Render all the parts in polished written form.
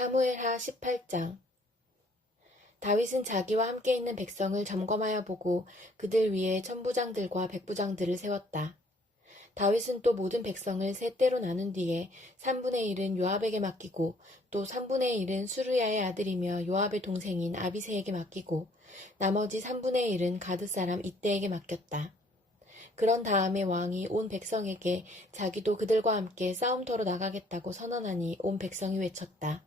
사무엘하 18장. 다윗은 자기와 함께 있는 백성을 점검하여 보고 그들 위에 천부장들과 백부장들을 세웠다. 다윗은 또 모든 백성을 세 때로 나눈 뒤에 3분의 1은 요압에게 맡기고 또 3분의 1은 수르야의 아들이며 요압의 동생인 아비새에게 맡기고 나머지 3분의 1은 가드 사람 이때에게 맡겼다. 그런 다음에 왕이 온 백성에게 자기도 그들과 함께 싸움터로 나가겠다고 선언하니 온 백성이 외쳤다.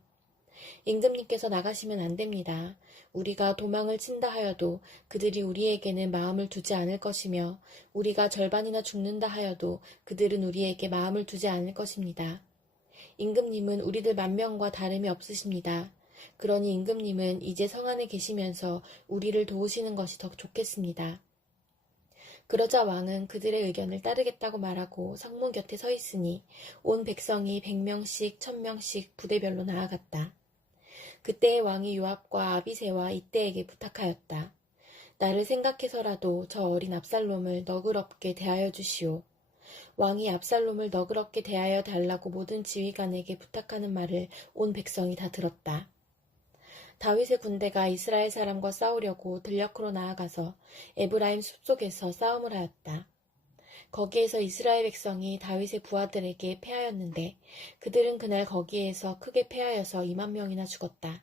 임금님께서 나가시면 안 됩니다. 우리가 도망을 친다 하여도 그들이 우리에게는 마음을 두지 않을 것이며 우리가 절반이나 죽는다 하여도 그들은 우리에게 마음을 두지 않을 것입니다. 임금님은 우리들 10,000명과 다름이 없으십니다. 그러니 임금님은 이제 성 안에 계시면서 우리를 도우시는 것이 더 좋겠습니다. 그러자 왕은 그들의 의견을 따르겠다고 말하고 성문 곁에 서 있으니 온 백성이 100명씩 1000명씩 부대별로 나아갔다. 그때의 왕이 요압과 아비새와 이때에게 부탁하였다. 나를 생각해서라도 저 어린 압살롬을 너그럽게 대하여 주시오. 왕이 압살롬을 너그럽게 대하여 달라고 모든 지휘관에게 부탁하는 말을 온 백성이 다 들었다. 다윗의 군대가 이스라엘 사람과 싸우려고 들녘으로 나아가서 에브라임 숲속에서 싸움을 하였다. 거기에서 이스라엘 백성이 다윗의 부하들에게 패하였는데 그들은 그날 거기에서 크게 패하여서 20,000명이나 죽었다.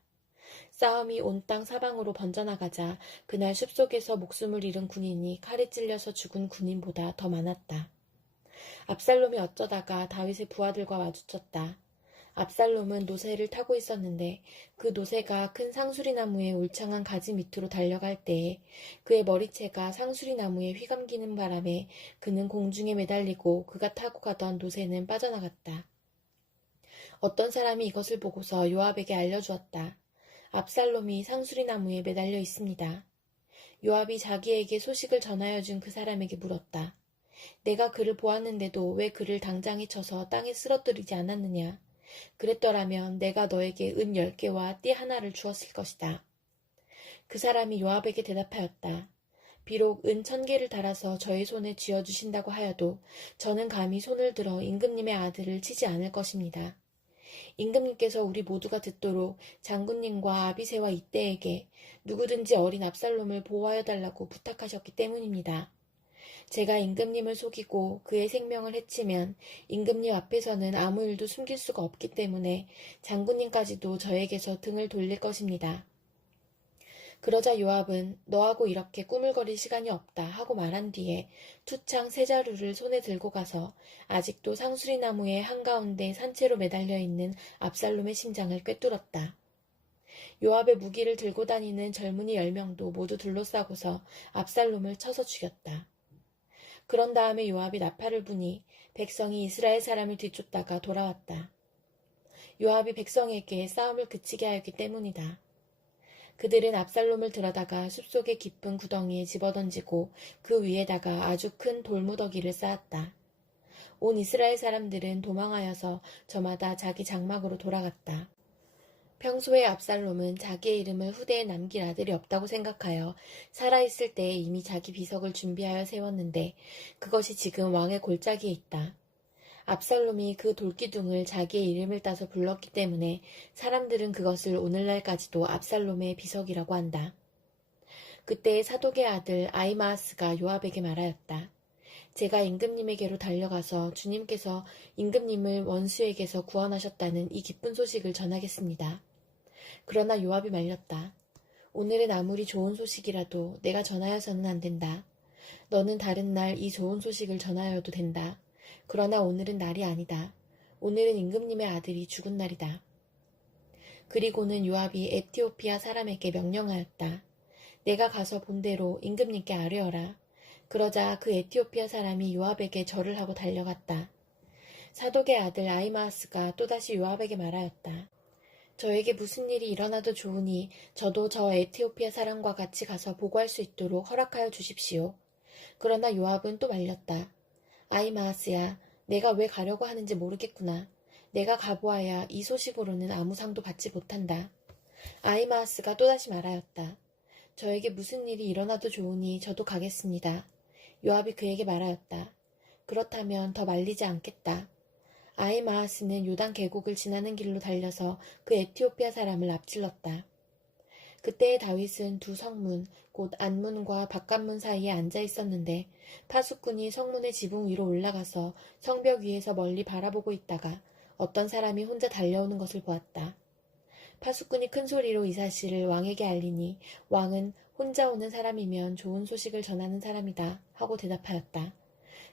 싸움이 온 땅 사방으로 번져나가자 그날 숲속에서 목숨을 잃은 군인이 칼에 찔려서 죽은 군인보다 더 많았다. 압살롬이 어쩌다가 다윗의 부하들과 마주쳤다. 압살롬은 노새를 타고 있었는데 그 노새가 큰 상수리나무의 울창한 가지 밑으로 달려갈 때에 그의 머리채가 상수리나무에 휘감기는 바람에 그는 공중에 매달리고 그가 타고 가던 노새는 빠져나갔다. 어떤 사람이 이것을 보고서 요압에게 알려주었다. 압살롬이 상수리나무에 매달려 있습니다. 요압이 자기에게 소식을 전하여 준 그 사람에게 물었다. 내가 그를 보았는데도 왜 그를 당장에 쳐서 땅에 쓰러뜨리지 않았느냐? 그랬더라면 내가 너에게 은 10개와 띠 하나를 주었을 것이다. 그 사람이 요압에게 대답하였다. 비록 은 1,000개를 달아서 저의 손에 쥐어주신다고 하여도 저는 감히 손을 들어 임금님의 아들을 치지 않을 것입니다. 임금님께서 우리 모두가 듣도록 장군님과 아비새와 이때에게 누구든지 어린 압살롬을 보호하여 달라고 부탁하셨기 때문입니다. 제가 임금님을 속이고 그의 생명을 해치면 임금님 앞에서는 아무 일도 숨길 수가 없기 때문에 장군님까지도 저에게서 등을 돌릴 것입니다. 그러자 요압은 너하고 이렇게 꾸물거릴 시간이 없다 하고 말한 뒤에 투창 세 자루를 손에 들고 가서 아직도 상수리나무의 한가운데 산채로 매달려 있는 압살롬의 심장을 꿰뚫었다. 요압의 무기를 들고 다니는 젊은이 10명도 모두 둘러싸고서 압살롬을 쳐서 죽였다. 그런 다음에 요압이 나팔을 부니 백성이 이스라엘 사람을 뒤쫓다가 돌아왔다. 요압이 백성에게 싸움을 그치게 하였기 때문이다. 그들은 압살롬을 들어다가 숲속의 깊은 구덩이에 집어던지고 그 위에다가 아주 큰 돌무더기를 쌓았다. 온 이스라엘 사람들은 도망하여서 저마다 자기 장막으로 돌아갔다. 평소에 압살롬은 자기의 이름을 후대에 남길 아들이 없다고 생각하여 살아있을 때에 이미 자기 비석을 준비하여 세웠는데 그것이 지금 왕의 골짜기에 있다. 압살롬이 그 돌기둥을 자기의 이름을 따서 불렀기 때문에 사람들은 그것을 오늘날까지도 압살롬의 비석이라고 한다. 그때 사독의 아들 아히마아스가 요압에게 말하였다. 제가 임금님에게로 달려가서 주님께서 임금님을 원수에게서 구원하셨다는 이 기쁜 소식을 전하겠습니다. 그러나 요압이 말렸다. 오늘은 아무리 좋은 소식이라도 내가 전하여서는 안 된다. 너는 다른 날 이 좋은 소식을 전하여도 된다. 그러나 오늘은 날이 아니다. 오늘은 임금님의 아들이 죽은 날이다. 그리고는 요압이 에티오피아 사람에게 명령하였다. 내가 가서 본대로 임금님께 아뢰어라. 그러자 그 에티오피아 사람이 요압에게 절을 하고 달려갔다. 사독의 아들 아히마아스가 또다시 요압에게 말하였다. 저에게 무슨 일이 일어나도 좋으니 저도 저 에티오피아 사람과 같이 가서 보고할 수 있도록 허락하여 주십시오. 그러나 요압은 또 말렸다. 아히마아스야, 내가 왜 가려고 하는지 모르겠구나. 내가 가보아야 이 소식으로는 아무 상도 받지 못한다. 아히마아스가 또다시 말하였다. 저에게 무슨 일이 일어나도 좋으니 저도 가겠습니다. 요압이 그에게 말하였다. 그렇다면 더 말리지 않겠다. 아히마아스는 요단 계곡을 지나는 길로 달려서 그 에티오피아 사람을 앞질렀다. 그때의 다윗은 두 성문, 곧 안문과 바깥문 사이에 앉아 있었는데 파수꾼이 성문의 지붕 위로 올라가서 성벽 위에서 멀리 바라보고 있다가 어떤 사람이 혼자 달려오는 것을 보았다. 파수꾼이 큰 소리로 이 사실을 왕에게 알리니 왕은 혼자 오는 사람이면 좋은 소식을 전하는 사람이다 하고 대답하였다.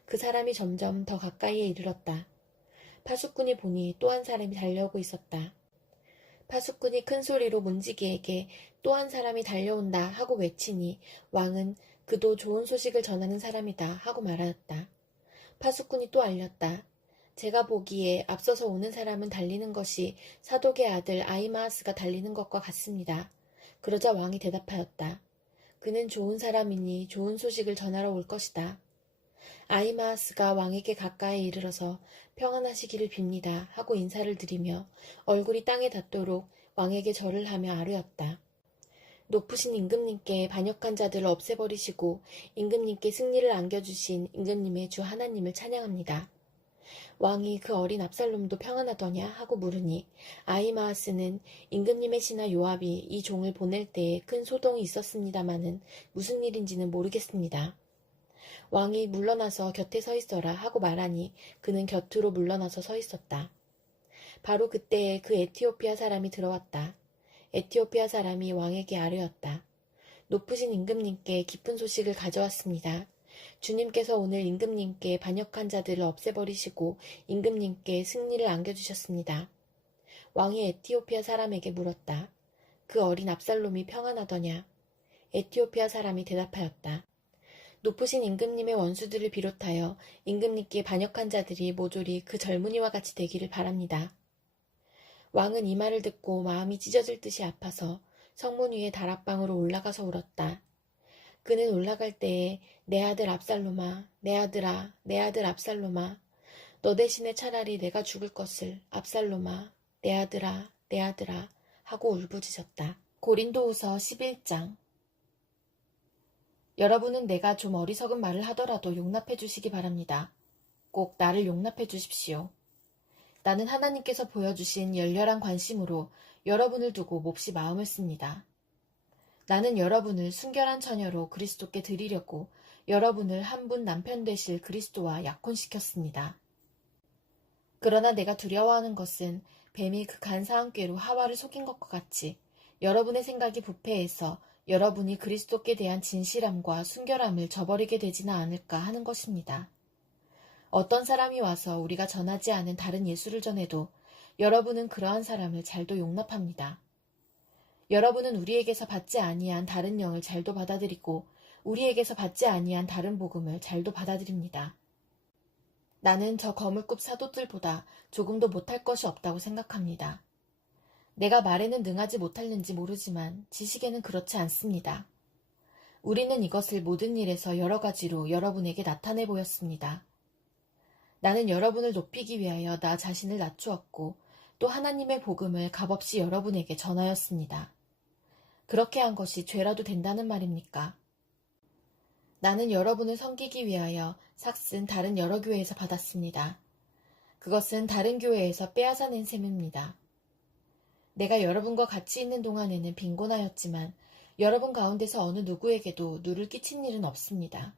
그 사람이 점점 더 가까이에 이르렀다. 파수꾼이 보니 또 한 사람이 달려오고 있었다. 파수꾼이 큰 소리로 문지기에게 또 한 사람이 달려온다 하고 외치니 왕은 그도 좋은 소식을 전하는 사람이다 하고 말하였다. 파수꾼이 또 알렸다. 제가 보기에 앞서서 오는 사람은 달리는 것이 사독의 아들 아히마아스가 달리는 것과 같습니다. 그러자 왕이 대답하였다. 그는 좋은 사람이니 좋은 소식을 전하러 올 것이다. 아히마아스가 왕에게 가까이 이르러서 평안하시기를 빕니다 하고 인사를 드리며 얼굴이 땅에 닿도록 왕에게 절을 하며 아뢰었다. 높으신 임금님께 반역한 자들을 없애버리시고 임금님께 승리를 안겨주신 임금님의 주 하나님을 찬양합니다. 왕이 그 어린 압살롬도 평안하더냐 하고 물으니 아히마아스는 임금님의 신하 요압이 이 종을 보낼 때에 큰 소동이 있었습니다마는 무슨 일인지는 모르겠습니다. 왕이 물러나서 곁에 서 있어라 하고 말하니 그는 곁으로 물러나서 서 있었다. 바로 그때에 그 에티오피아 사람이 들어왔다. 에티오피아 사람이 왕에게 아뢰었다. 높으신 임금님께 기쁜 소식을 가져왔습니다. 주님께서 오늘 임금님께 반역한 자들을 없애버리시고 임금님께 승리를 안겨주셨습니다. 왕이 에티오피아 사람에게 물었다. 그 어린 압살롬이 평안하더냐? 에티오피아 사람이 대답하였다. 높으신 임금님의 원수들을 비롯하여 임금님께 반역한 자들이 모조리 그 젊은이와 같이 되기를 바랍니다. 왕은 이 말을 듣고 마음이 찢어질 듯이 아파서 성문 위에 다락방으로 올라가서 울었다. 그는 올라갈 때에 내 아들 압살롬아, 내 아들아, 내 아들 압살롬아, 너 대신에 차라리 내가 죽을 것을 압살롬아, 내 아들아, 내 아들아 하고 울부짖었다. 고린도후서 11장. 여러분은 내가 좀 어리석은 말을 하더라도 용납해 주시기 바랍니다. 꼭 나를 용납해 주십시오. 나는 하나님께서 보여주신 열렬한 관심으로 여러분을 두고 몹시 마음을 씁니다. 나는 여러분을 순결한 처녀로 그리스도께 드리려고 여러분을 한 분 남편 되실 그리스도와 약혼시켰습니다. 그러나 내가 두려워하는 것은 뱀이 그 간사한 꾀로 하와를 속인 것과 같이 여러분의 생각이 부패해서 여러분이 그리스도께 대한 진실함과 순결함을 저버리게 되지는 않을까 하는 것입니다. 어떤 사람이 와서 우리가 전하지 않은 다른 예수를 전해도 여러분은 그러한 사람을 잘도 용납합니다. 여러분은 우리에게서 받지 아니한 다른 영을 잘도 받아들이고 우리에게서 받지 아니한 다른 복음을 잘도 받아들입니다. 나는 저 거물급 사도들보다 조금도 못할 것이 없다고 생각합니다. 내가 말에는 능하지 못할는지 모르지만 지식에는 그렇지 않습니다. 우리는 이것을 모든 일에서 여러 가지로 여러분에게 나타내 보였습니다. 나는 여러분을 높이기 위하여 나 자신을 낮추었고 또 하나님의 복음을 값없이 여러분에게 전하였습니다. 그렇게 한 것이 죄라도 된다는 말입니까? 나는 여러분을 섬기기 위하여 삭슨 다른 여러 교회에서 받았습니다. 그것은 다른 교회에서 빼앗아낸 셈입니다. 내가 여러분과 같이 있는 동안에는 빈곤하였지만 여러분 가운데서 어느 누구에게도 누를 끼친 일은 없습니다.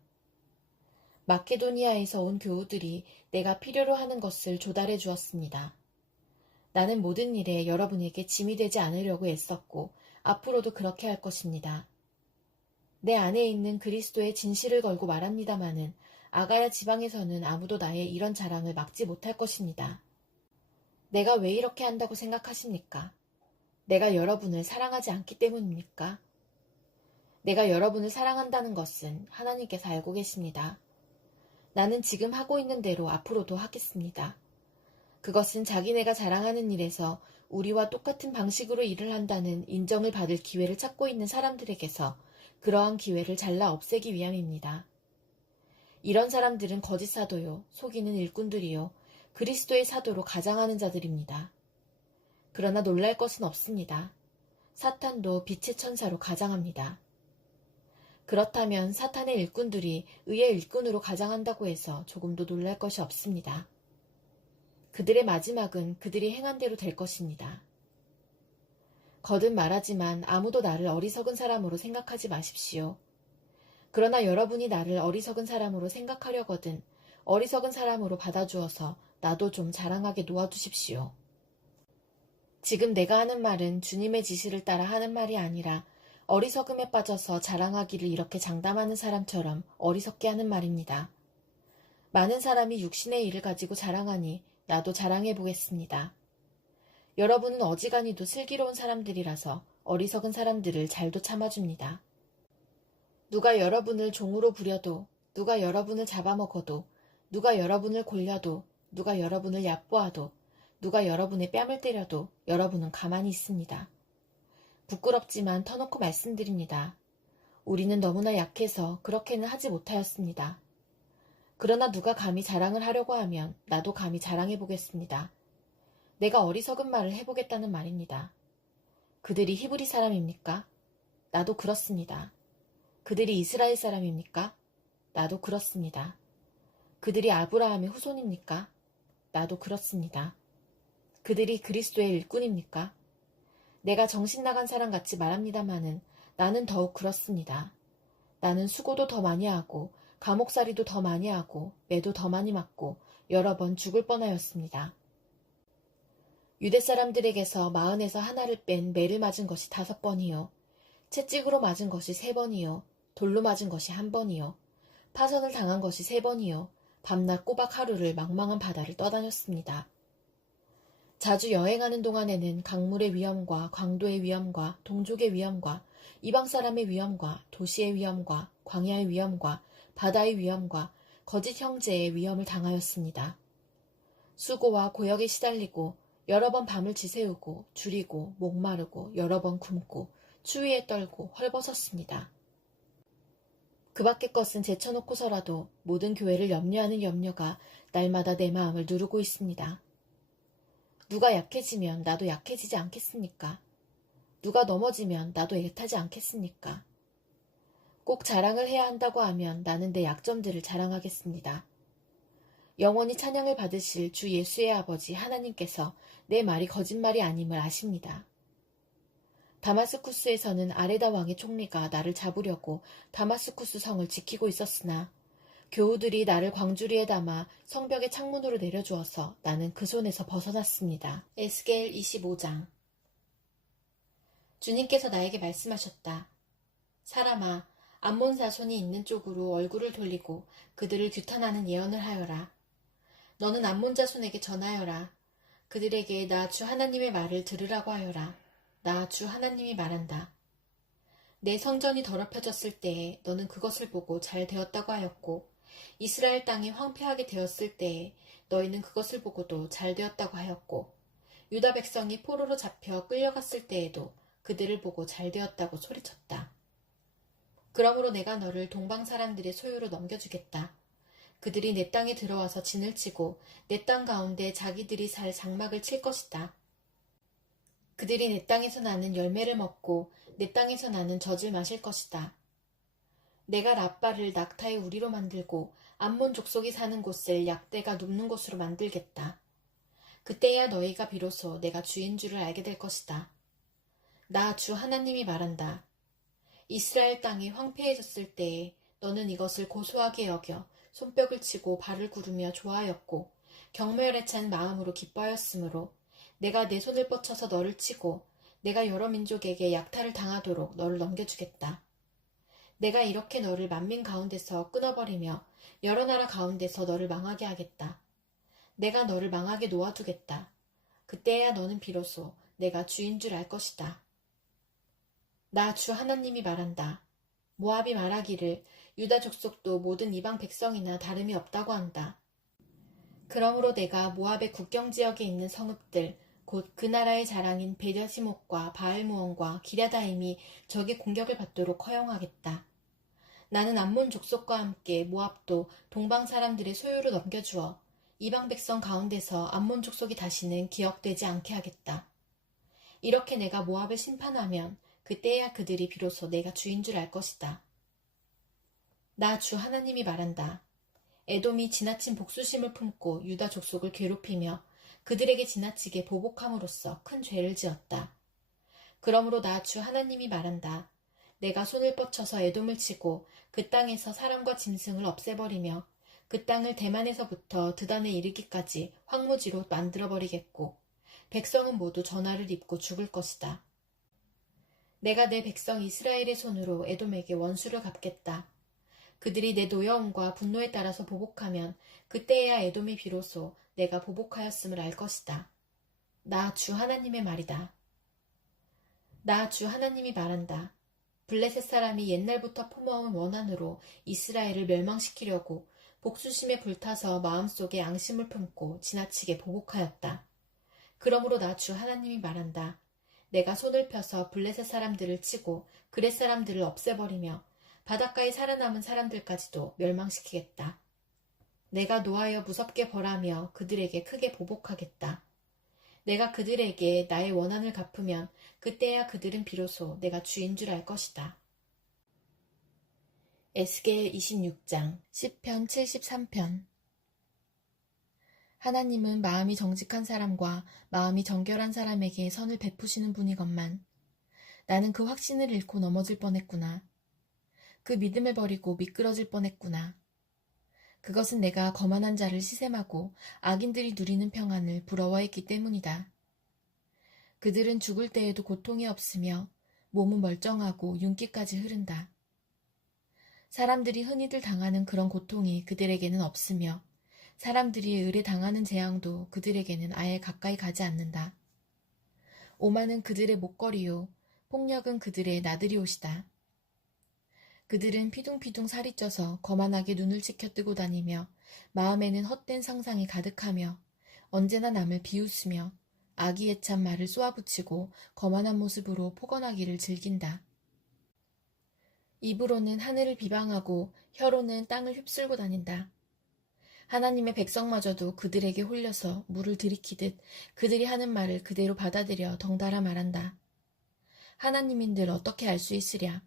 마케도니아에서 온 교우들이 내가 필요로 하는 것을 조달해 주었습니다. 나는 모든 일에 여러분에게 짐이 되지 않으려고 애썼고 앞으로도 그렇게 할 것입니다. 내 안에 있는 그리스도의 진실을 걸고 말합니다마는 아가야 지방에서는 아무도 나의 이런 자랑을 막지 못할 것입니다. 내가 왜 이렇게 한다고 생각하십니까? 내가 여러분을 사랑하지 않기 때문입니까? 내가 여러분을 사랑한다는 것은 하나님께서 알고 계십니다. 나는 지금 하고 있는 대로 앞으로도 하겠습니다. 그것은 자기네가 자랑하는 일에서 우리와 똑같은 방식으로 일을 한다는 인정을 받을 기회를 찾고 있는 사람들에게서 그러한 기회를 잘라 없애기 위함입니다. 이런 사람들은 거짓 사도요, 속이는 일꾼들이요, 그리스도의 사도로 가장하는 자들입니다. 그러나 놀랄 것은 없습니다. 사탄도 빛의 천사로 가장합니다. 그렇다면 사탄의 일꾼들이 의의 일꾼으로 가장한다고 해서 조금도 놀랄 것이 없습니다. 그들의 마지막은 그들이 행한 대로 될 것입니다. 거듭 말하지만 아무도 나를 어리석은 사람으로 생각하지 마십시오. 그러나 여러분이 나를 어리석은 사람으로 생각하려거든 어리석은 사람으로 받아주어서 나도 좀 자랑하게 놓아주십시오. 지금 내가 하는 말은 주님의 지시를 따라 하는 말이 아니라 어리석음에 빠져서 자랑하기를 이렇게 장담하는 사람처럼 어리석게 하는 말입니다. 많은 사람이 육신의 일을 가지고 자랑하니 나도 자랑해 보겠습니다. 여러분은 어지간히도 슬기로운 사람들이라서 어리석은 사람들을 잘도 참아줍니다. 누가 여러분을 종으로 부려도, 누가 여러분을 잡아먹어도, 누가 여러분을 골려도, 누가 여러분을 얕보아도, 누가 여러분의 뺨을 때려도 여러분은 가만히 있습니다. 부끄럽지만 터놓고 말씀드립니다. 우리는 너무나 약해서 그렇게는 하지 못하였습니다. 그러나 누가 감히 자랑을 하려고 하면 나도 감히 자랑해 보겠습니다. 내가 어리석은 말을 해보겠다는 말입니다. 그들이 히브리 사람입니까? 나도 그렇습니다. 그들이 이스라엘 사람입니까? 나도 그렇습니다. 그들이 아브라함의 후손입니까? 나도 그렇습니다. 그들이 그리스도의 일꾼입니까? 내가 정신 나간 사람 같이 말합니다마는 나는 더욱 그렇습니다. 나는 수고도 더 많이 하고 감옥살이도 더 많이 하고 매도 더 많이 맞고 여러 번 죽을 뻔하였습니다. 유대 사람들에게서 40에서 하나를 뺀 매를 맞은 것이 5번이요. 채찍으로 맞은 것이 3번이요. 돌로 맞은 것이 1번이요. 파선을 당한 것이 3번이요. 밤낮 꼬박 하루를 망망한 바다를 떠다녔습니다. 자주 여행하는 동안에는 강물의 위험과 광도의 위험과 동족의 위험과 이방 사람의 위험과 도시의 위험과 광야의 위험과 바다의 위험과 거짓 형제의 위험을 당하였습니다. 수고와 고역에 시달리고 여러 번 밤을 지새우고 줄이고 목마르고 여러 번 굶고 추위에 떨고 헐벗었습니다. 그 밖의 것은 제쳐놓고서라도 모든 교회를 염려하는 염려가 날마다 내 마음을 누르고 있습니다. 누가 약해지면 나도 약해지지 않겠습니까? 누가 넘어지면 나도 애타지 않겠습니까? 꼭 자랑을 해야 한다고 하면 나는 내 약점들을 자랑하겠습니다. 영원히 찬양을 받으실 주 예수의 아버지 하나님께서 내 말이 거짓말이 아님을 아십니다. 다마스쿠스에서는 아레다 왕의 총리가 나를 잡으려고 다마스쿠스 성을 지키고 있었으나 교우들이 나를 광주리에 담아 성벽의 창문으로 내려주어서 나는 그 손에서 벗어났습니다. 에스겔 25장. 주님께서 나에게 말씀하셨다. 사람아, 암몬 자손이 있는 쪽으로 얼굴을 돌리고 그들을 규탄하는 예언을 하여라. 너는 암몬 자손에게 전하여라. 그들에게 나 주 하나님의 말을 들으라고 하여라. 나 주 하나님이 말한다. 내 성전이 더럽혀졌을 때에 너는 그것을 보고 잘 되었다고 하였고 이스라엘 땅이 황폐하게 되었을 때에 너희는 그것을 보고도 잘 되었다고 하였고 유다 백성이 포로로 잡혀 끌려갔을 때에도 그들을 보고 잘 되었다고 소리쳤다. 그러므로 내가 너를 동방 사람들의 소유로 넘겨주겠다. 그들이 내 땅에 들어와서 진을 치고 내 땅 가운데 자기들이 살 장막을 칠 것이다. 그들이 내 땅에서 나는 열매를 먹고 내 땅에서 나는 젖을 마실 것이다. 내가 랍바를 낙타의 우리로 만들고 암몬 족속이 사는 곳을 약대가 눕는 곳으로 만들겠다. 그때야 너희가 비로소 내가 주인 줄을 알게 될 것이다. 나 주 하나님이 말한다. 이스라엘 땅이 황폐해졌을 때에 너는 이것을 고소하게 여겨 손뼉을 치고 발을 구르며 좋아하였고 경멸에 찬 마음으로 기뻐하였으므로 내가 내 손을 뻗쳐서 너를 치고 내가 여러 민족에게 약탈을 당하도록 너를 넘겨주겠다. 내가 이렇게 너를 만민 가운데서 끊어버리며 여러 나라 가운데서 너를 망하게 하겠다. 내가 너를 망하게 놓아두겠다. 그때야 너는 비로소 내가 주인 줄 알 것이다. 나 주 하나님이 말한다. 모압이 말하기를 유다 족속도 모든 이방 백성이나 다름이 없다고 한다. 그러므로 내가 모압의 국경지역에 있는 성읍들 곧 그 나라의 자랑인 베델시목과 바알무온과 기랴다임이 적의 공격을 받도록 허용하겠다. 나는 암몬 족속과 함께 모압도 동방 사람들의 소유로 넘겨주어 이방 백성 가운데서 암몬 족속이 다시는 기억되지 않게 하겠다. 이렇게 내가 모압을 심판하면 그때야 그들이 비로소 내가 주인 줄 알 것이다. 나 주 하나님이 말한다. 에돔이 지나친 복수심을 품고 유다 족속을 괴롭히며 그들에게 지나치게 보복함으로써 큰 죄를 지었다. 그러므로 나 주 하나님이 말한다. 내가 손을 뻗쳐서 에돔을 치고 그 땅에서 사람과 짐승을 없애버리며 그 땅을 대만에서부터 드단에 이르기까지 황무지로 만들어버리겠고 백성은 모두 전화를 입고 죽을 것이다. 내가 내 백성 이스라엘의 손으로 에돔에게 원수를 갚겠다. 그들이 내 노여움과 분노에 따라서 보복하면 그때야 에돔이 비로소 내가 보복하였음을 알 것이다. 나 주 하나님의 말이다. 나 주 하나님이 말한다. 블레셋 사람이 옛날부터 품어온 원한으로 이스라엘을 멸망시키려고 복수심에 불타서 마음속에 앙심을 품고 지나치게 보복하였다. 그러므로 나 주 하나님이 말한다. 내가 손을 펴서 블레셋 사람들을 치고 그렛 사람들을 없애버리며 바닷가에 살아남은 사람들까지도 멸망시키겠다. 내가 노하여 무섭게 벌하며 그들에게 크게 보복하겠다. 내가 그들에게 나의 원한을 갚으면 그때야 그들은 비로소 내가 주인 줄 알 것이다. 에스겔 26장 시편 73편. 하나님은 마음이 정직한 사람과 마음이 정결한 사람에게 선을 베푸시는 분이건만 나는 그 확신을 잃고 넘어질 뻔했구나. 그 믿음을 버리고 미끄러질 뻔했구나. 그것은 내가 거만한 자를 시샘하고 악인들이 누리는 평안을 부러워했기 때문이다. 그들은 죽을 때에도 고통이 없으며 몸은 멀쩡하고 윤기까지 흐른다. 사람들이 흔히들 당하는 그런 고통이 그들에게는 없으며 사람들이 의뢰 당하는 재앙도 그들에게는 아예 가까이 가지 않는다. 오만은 그들의 목걸이요 폭력은 그들의 나들이 옷이다. 그들은 피둥피둥 살이 쪄서 거만하게 눈을 치켜뜨고 다니며 마음에는 헛된 상상이 가득하며 언제나 남을 비웃으며 아기애찬 말을 쏘아붙이고 거만한 모습으로 포건하기를 즐긴다. 입으로는 하늘을 비방하고 혀로는 땅을 휩쓸고 다닌다. 하나님의 백성마저도 그들에게 홀려서 물을 들이키듯 그들이 하는 말을 그대로 받아들여 덩달아 말한다. 하나님인들 어떻게 알 수 있으랴.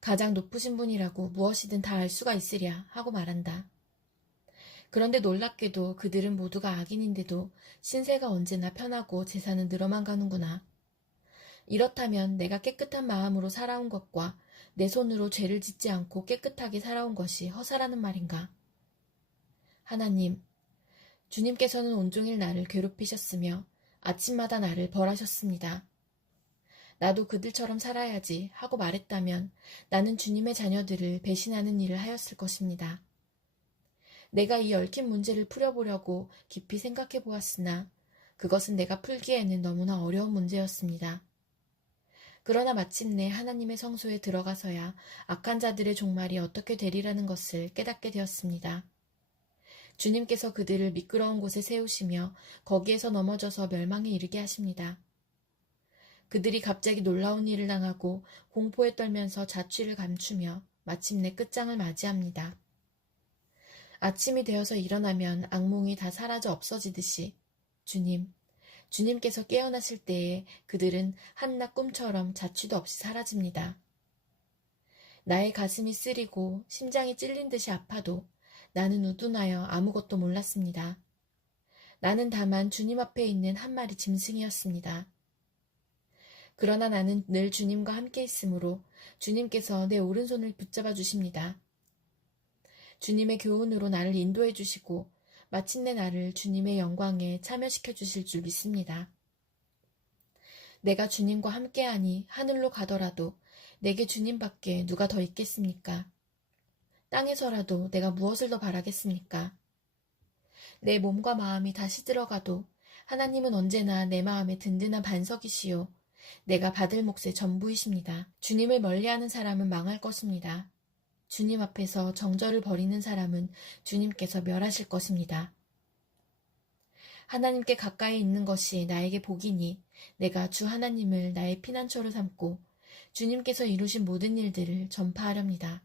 가장 높으신 분이라고 무엇이든 다 알 수가 있으랴 하고 말한다. 그런데 놀랍게도 그들은 모두가 악인인데도 신세가 언제나 편하고 재산은 늘어만 가는구나. 이렇다면 내가 깨끗한 마음으로 살아온 것과 내 손으로 죄를 짓지 않고 깨끗하게 살아온 것이 허사라는 말인가? 하나님, 주님께서는 온종일 나를 괴롭히셨으며 아침마다 나를 벌하셨습니다. 나도 그들처럼 살아야지 하고 말했다면 나는 주님의 자녀들을 배신하는 일을 하였을 것입니다. 내가 이 얽힌 문제를 풀어보려고 깊이 생각해 보았으나 그것은 내가 풀기에는 너무나 어려운 문제였습니다. 그러나 마침내 하나님의 성소에 들어가서야 악한 자들의 종말이 어떻게 되리라는 것을 깨닫게 되었습니다. 주님께서 그들을 미끄러운 곳에 세우시며 거기에서 넘어져서 멸망에 이르게 하십니다. 그들이 갑자기 놀라운 일을 당하고 공포에 떨면서 자취를 감추며 마침내 끝장을 맞이합니다. 아침이 되어서 일어나면 악몽이 다 사라져 없어지듯이 주님께서 깨어나실 때에 그들은 한낮 꿈처럼 자취도 없이 사라집니다. 나의 가슴이 쓰리고 심장이 찔린 듯이 아파도 나는 우둔하여 아무것도 몰랐습니다. 나는 다만 주님 앞에 있는 한 마리 짐승이었습니다. 그러나 나는 늘 주님과 함께 있으므로 주님께서 내 오른손을 붙잡아 주십니다. 주님의 교훈으로 나를 인도해 주시고 마침내 나를 주님의 영광에 참여시켜 주실 줄 믿습니다. 내가 주님과 함께하니 하늘로 가더라도 내게 주님밖에 누가 더 있겠습니까? 땅에서라도 내가 무엇을 더 바라겠습니까? 내 몸과 마음이 다 시들어가도 하나님은 언제나 내 마음에 든든한 반석이시요 내가 받을 몫의 전부이십니다. 주님을 멀리하는 사람은 망할 것입니다. 주님 앞에서 정절을 버리는 사람은 주님께서 멸하실 것입니다. 하나님께 가까이 있는 것이 나에게 복이니 내가 주 하나님을 나의 피난처로 삼고 주님께서 이루신 모든 일들을 전파하렵니다.